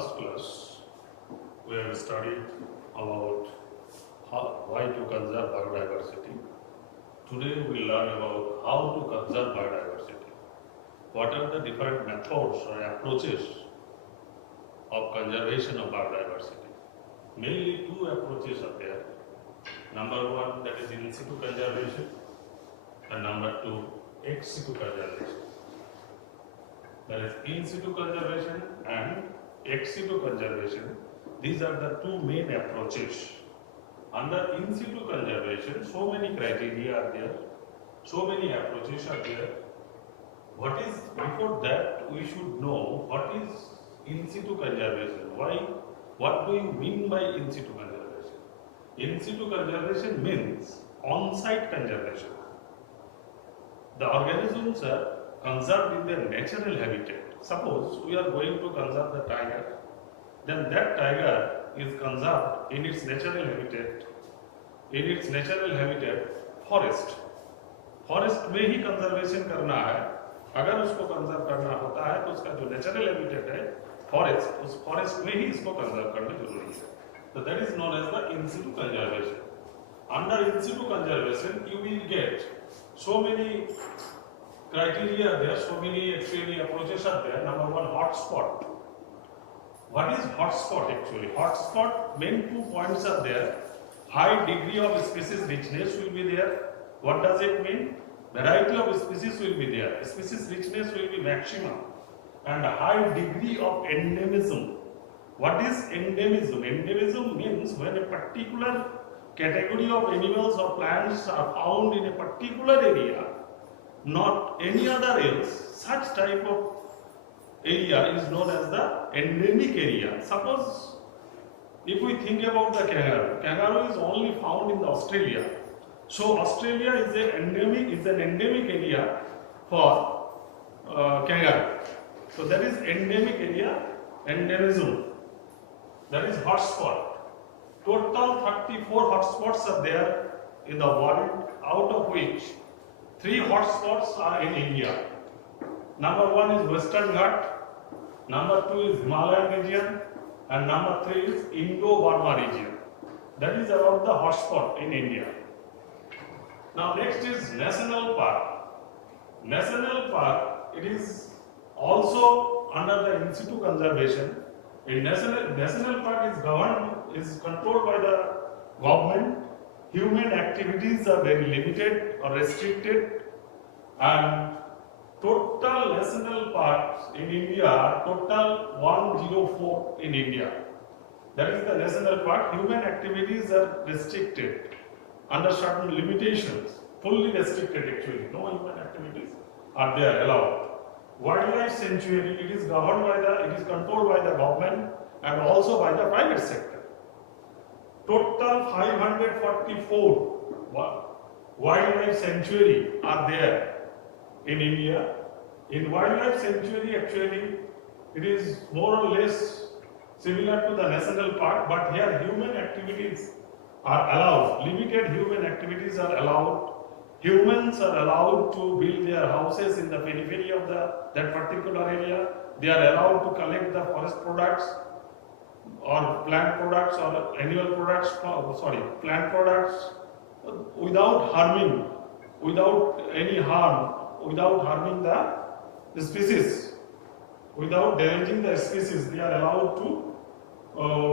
last class, we have studied about why to conserve biodiversity. Today we learn about how to conserve biodiversity. What are the different methods or approaches of conservation of biodiversity? Mainly two approaches are there. Number one, that is in situ conservation, and number two, ex situ conservation. That is in situ conservation and ex situ conservation. These are the two main approaches. Under in situ conservation, so many criteria are there, so many approaches are there. Before that, we should know what is in situ conservation. What do you mean by in situ conservation? In situ conservation means on-site conservation. The organisms are conserved in their natural habitat. Suppose we are going to conserve the tiger, then that tiger is conserved in its natural habitat. In its natural habitat, forest. Forest में ही conservation करना है. अगर उसको conserve करना होता है तो उसका जो नेचुरल हैबिटेट है फॉरेस्ट, उस फॉरेस्ट में ही इसको कंजर्व करना जरूरी है. So that is known as the in situ conservation. Under in situ conservation, you will get so many criteria there, so many actually approaches are there. Number one, hotspot. What is hotspot actually? Hotspot, main 2 points are there. High degree of species richness will be there. What does it mean? Variety of species will be there. Species richness will be maximum. And high degree of endemism. What is endemism? Endemism means when a particular category of animals or plants are found in a particular area, not any other else. Such type of area is known as the endemic area. Suppose if we think about the kangaroo is only found in Australia. So Australia is an endemic area for kangaroo. So that is endemic area, endemism. That is hotspot. Total 34 hotspots are there in the world, out of which 3 hotspots are in India. Number 1 is Western Ghat, number 2 is Himalayan region, and number 3 is Indo-Burma region. That is about the hotspot in India. Now next is National Park. National Park, it is also under the in situ conservation. In National Park is controlled by the government. Human activities are very limited or restricted, and total national parks in India are total 104 in India. That is the national park. Human activities are restricted under certain limitations, fully restricted actually. No human activities are there allowed. Wildlife sanctuary, it is controlled by the government and also by the private sector. Total 544 wildlife sanctuary are there in India. In wildlife sanctuary actually it is more or less similar to the national park, but here human activities are allowed. Limited human activities are allowed. Humans are allowed to build their houses in the periphery of that particular area. They are allowed to collect the forest products or plant products or animal products, plant products without harming the species, without damaging the species. They are allowed to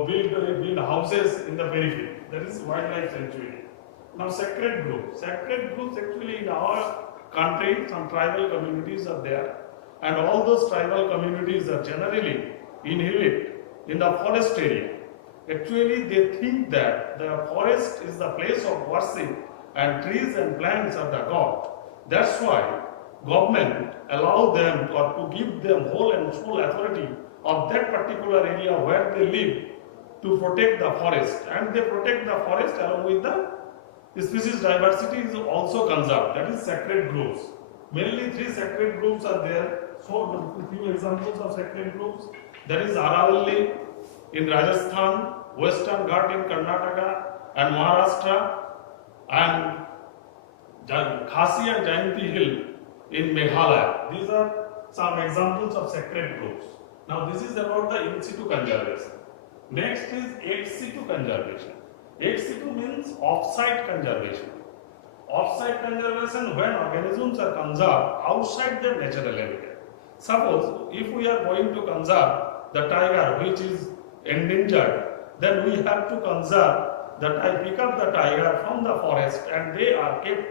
build houses in the periphery. That is wildlife sanctuary. Now sacred groves. Sacred groves actually in our country, some tribal communities are there, and all those tribal communities are generally inhabit in the forest area. Actually they think that the forest is the place of worship and trees and plants are the god. That's why government allow them or to give them whole and full authority of that particular area where they live to protect the forest, and they protect the forest along with the species diversity is also conserved. That is sacred groves. Mainly 3 sacred groves are there. So a few examples of sacred groves. That is Aravalli in Rajasthan, Western Ghat in Karnataka and Maharashtra, and Khasi and Jayanti Hill in Meghalaya. These are some examples of sacred groves. Now this is about the in situ conservation. Next is ex situ conservation. Ex situ means off-site conservation. Off-site conservation when organisms are conserved outside their natural habitat. Suppose if we are going to conserve the tiger which is endangered, then we have to conserve the tiger, pick up the tiger from the forest, and they are kept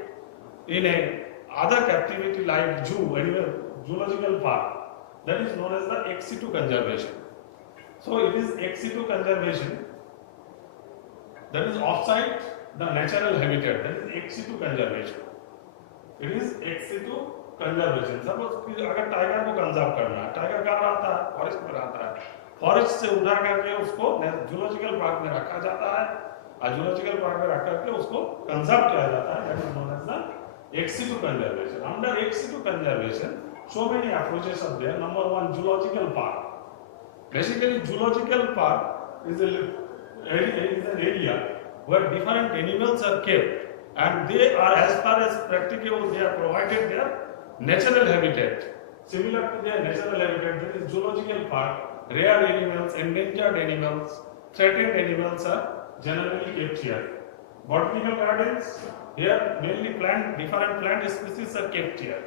in a other captivity like zoo, anywhere zoological park. That is known as the ex situ conservation. So it is ex situ conservation, that is offsite the natural habitat, that is ex situ conservation. It is ex situ conservation. Suppose अगर tiger को conserve करना है, tiger कहाँ रहता है? Forest में रहता है. फॉरेस्ट से उठा करके उसको जूलॉजिकल पार्क में रखा जाता है, और जूलॉजिकल पार्क में रख करके उसको कंजर्व किया जाता है. That is known as the ex situ conservation. Under ex situ conservation, so many approaches are there. Number one, zoological park. Basically, zoological park is an area where different animals are kept, and they are, as far as practicable, they are provided their natural habitat. Similar to their natural habitat, that is zoological park. Rare animals, endangered animals, threatened animals are generally kept here. Botanical gardens, here mainly different plant species are kept here.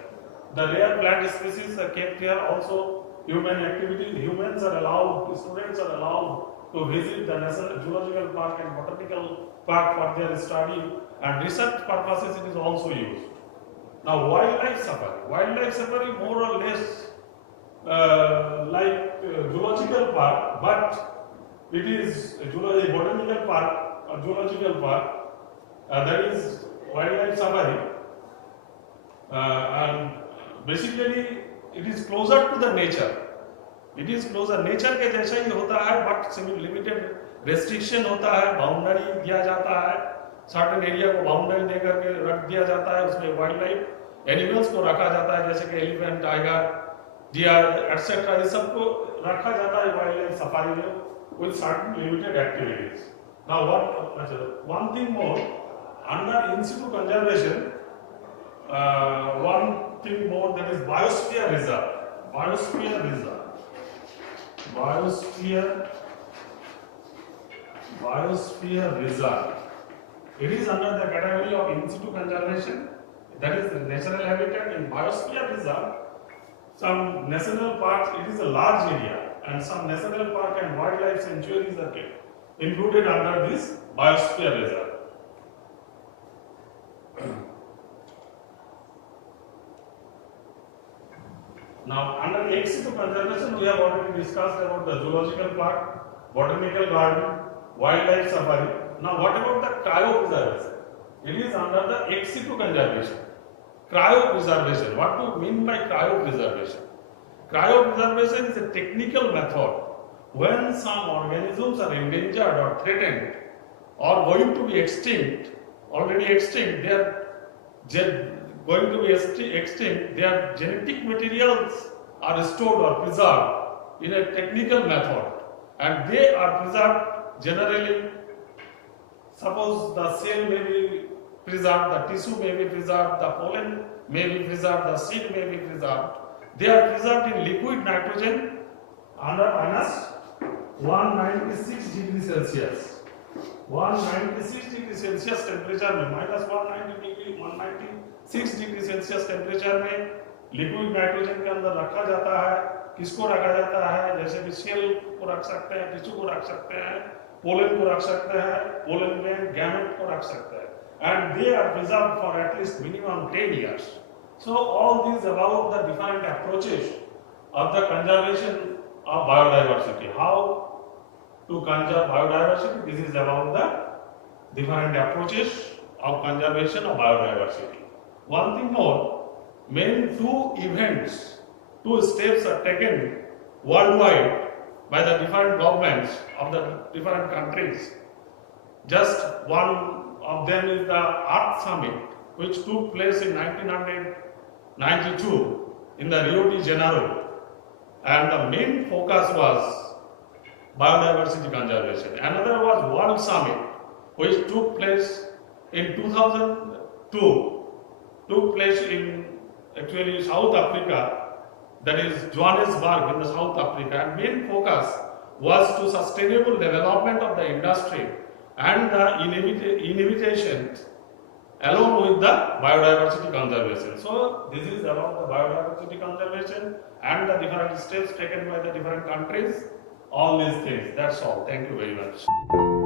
The rare plant species are kept here. Also, human activities, humans are allowed, students are allowed to visit the National Zoological Park and Botanical Park for their study, and research purposes it is also used. Now, wildlife safari. Wildlife safari more or less like zoological park, but it is a botanical park or zoological park. That is wildlife safari, and basically it is closer to the nature. It is closer. Nature के जैसा ही होता है, but limited restriction होता है, boundary दिया जाता है, certain area को boundary दे करके रख दिया जाता है, उसमें wildlife animals को रखा जाता है, जैसे कि elephant, tiger, deer, etc. ये सबको रखा जाता है wildlife safari में with certain limited activities. Now one thing more, under in situ conservation, one thing more, that is biosphere reserve. Biosphere reserve. Biosphere reserve. It is under the category of in situ conservation, that is the natural habitat. In biosphere reserve, some national parks, it is a large area, and some national park and wildlife sanctuaries are kept, included under this biosphere reserve. Now, under ex situ conservation, we have already discussed about the zoological park, botanical garden, wildlife safari. Now, what about the cryopreservation? It is under the ex situ conservation. Cryopreservation. What do you mean by cryopreservation? Cryopreservation is a technical method when some organisms are endangered or threatened or going to be extinct, already extinct, they are going to be extinct, their genetic materials are stored or preserved in a technical method, and they are preserved generally. Suppose the cell may be preserved, the tissue may be preserved, the pollen may be preserved, the seed may be preserved. They are preserved in liquid nitrogen under minus 196 degrees Celsius. 196 degree Celsius temperature में, -196 degree Celsius temperature में liquid nitrogen के अंदर रखा जाता है. किसको रखा जाता है? जैसे कि सेल को रख सकते हैं, टिश्यू को रख सकते हैं, पोलन को रख सकते हैं, पोलन में गैमेट को रख सकते हैं, and they are preserved for at least minimum 10 years. So all these about the different approaches of the conservation of biodiversity. How to conserve biodiversity? This is about the different approaches of conservation of biodiversity. One thing more, main two steps are taken worldwide by the different governments of the different countries. Just one of them is the Earth Summit, which took place in 1992 in the Rio de Janeiro, and the main focus was biodiversity conservation. Another was World Summit, which took place in 2002, took place in actually South Africa, that is Johannesburg in the South Africa, and main focus was to sustainable development of the industry and the inhibition along with the biodiversity conservation. So this is about the biodiversity conservation and the different steps taken by the different countries, all these things. That's all. Thank you very much.